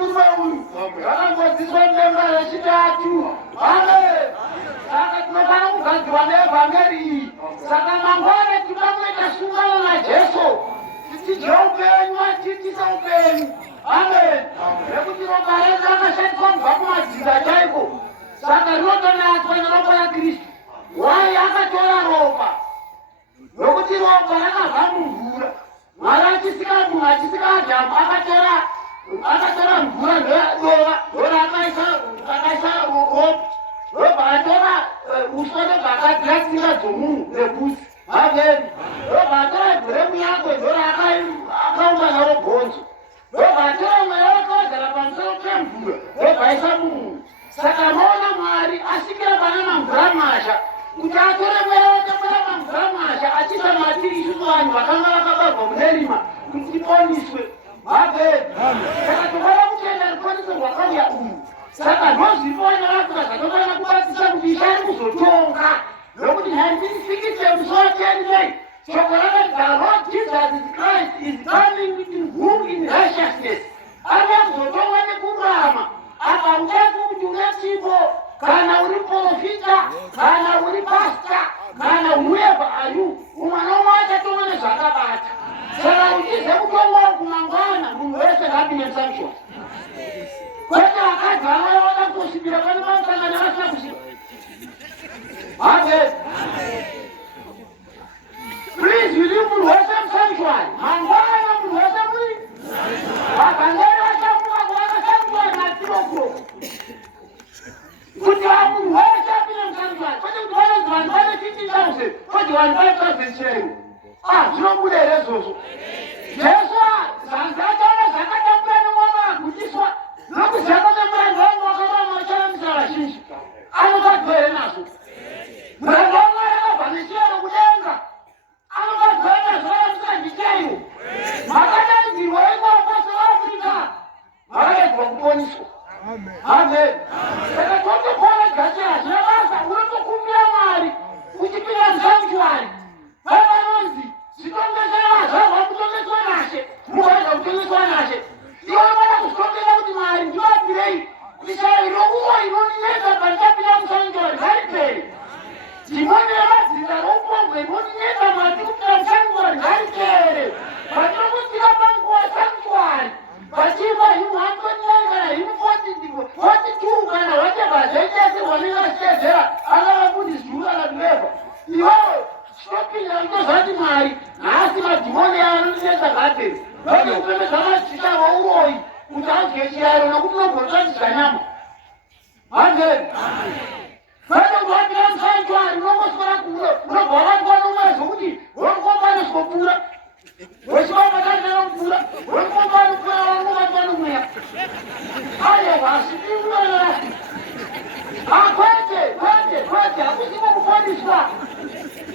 murume uyu vakangodziswa nemba yechitatu. Amen. Saka tinofana kugadzirwa neevhangeri iyi. Saka mangwana tinoda kuita sungano naJesu. Tidye upenyu atitise upenyu. Amen. Nekuti ropa redu rakashandiswa kubva kumadzinza chaiko. Saka rinotonatswa neropa raKristu. Wai akatora ropa. Nokuti ropa rakabva mumvura. Mwari achisika munhu achisika Adhamu akatora mvura ndora akaisa ropa. Ropa atora uswa ndobva akadzira tsinga dzomunhu nebvudzi. Amen. Ropa atora bhuremu yako ndora akaumba naro bhonzo. Ropa atora mweya wake wagara pamusoro pemvura. Ropa aisa munhu. Saka maona Mwari asikira pana mamvura masha kuti atore mweya wake muna mamvura masha achiisa matiri isusu vanhu vakanga vakabarwa mune rima kuti tiponiswe. Amen. Saka tofana kutenda ruponiso rwakauya uyu. Saka ndozvipona vakuda zvatofana kubatisa kuti ishari kuzotonga. Nokuti 1960 musoro 10 May shoko rakati the Lord Jesus Christ is coming with whom in righteousness. Ava kuzotonga nekururama. Apa uchati kuti une chipo kana uri profita kana uri pasta kana whoever are you, umwe naumwe achatonga nezvakabata. Saka uchize kutongawo kumangwana munhu wese ngapinde musanction. Kwete vakadzi vanoona kutosvibira pane vamusangana vasina kusviba. Amen. Please, will you munhu wese musanctuary? Mangwana munhu wese muri? Vagangeri vachamuka kuvaka sanctuary natiroko. Kuti munhu wese apinde musanctuary. Kwete kuti vanonzi vanhu vane 50,000, kwete vanhu 5,000 chero. Zvinobuda here izvozvo. Jesu zanzi achaona zvakatambura nemwama agudiswa. Nokuziva kuti muranda wangu wakarama vacharamisa vazhinji. Anobadwa here nazvo. Muranda wangu akabva nechero kudenga. Anobadwa here nazvo varamisa ndichaiwo. Makadaidzirwa ikoko seAfrica. Makaredzwa kuponiswa. Amen. Saka totopona gasi hazvina basa. Unotokumbira Mwari uchipinda musanctuary. Vanonzi zvitongezera zvava kutongeswa nashe. Mukarega kutongeswa nashe. Ivo vana kuzvitongesa kuti Mwari ndivatirei kuti shaya irokuwa inoninetsa pandichapinda musanctuary ngaripere. Dhimoni remadzinza roupombwe inoninetsa mati kupinda musanctuary ngaripere. Patinokusvika panguva sanctuary pachiva himu 129 kana himu 42 kana whatever zvechese wanenge vachitedzera angava kuti zviuru kana dureva. Ivowo chitopinda uchizvati Mwari nhasi madhimoni anoninetsa ngateri. Vane kupembedza madzita vauroyi kuti adye chiyaro nokuti unogototadya nyama. Amen. Vane kuvapira musanctuary unongoswera kuno unobva wavatwa nomwezvo kuti wekukombani zvikopfuura wechivavatanira mvura wekukombani mvura wangovatwa nomweya. Aiwa hazvidiuera. Kwete hakusiko kuponiswa.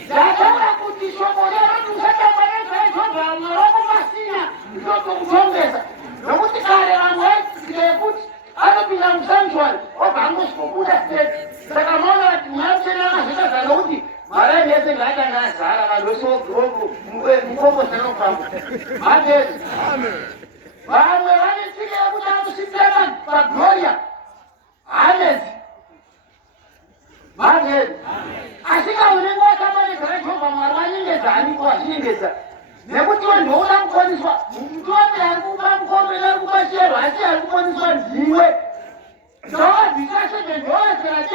Ndataura kuti shoko rero usatamba nezvaizvozvo vamwe vako masina ndotokutongesa. Nokuti kare vamwe vaitsikira kuti anopinda musanctuary obva angosvikobuda state. Saka maona kuti Mwari muchena akazvitadza nokuti maraini yese ngaatanga azara vanhu vese mukombosa nokufamba. Amen. Vamwe vane tsika yekuti anosvitsira vanhu pagloria hanezi. Amen. Asika unenge wakamanedzera Jehovha Mwari wanyengedza aniko wazvinyengedza. Nekuti iwe ndouda kuponiswa. Mutombi ari kupa mukombe ari kupa chero asi ari kuponiswa ndiwe. Ndowadzikashe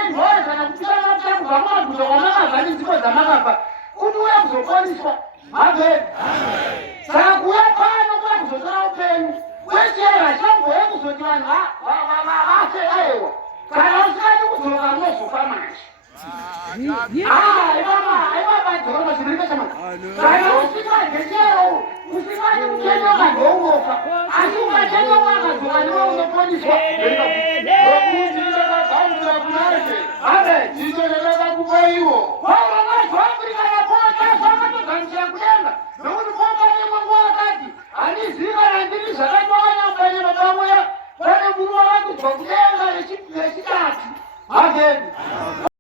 ndowadzana kupisa mafuta kubva mumaguta kwamakabva nenzvimbo dzamakabva kuti uye kuzoponiswa. Amen. Saka kuuya pano kuya kuzotora upenyu. Wechero hachamboye kuzoti vanhu vafe aiwa. Kana usingadi kudzoka unozofa manje. Ibaba zvirike chamani. Kana usingadye chero, usingadi kutenyoka ndounofa. Asi ukachenyoka akadzoka ndiwe unoponiswa.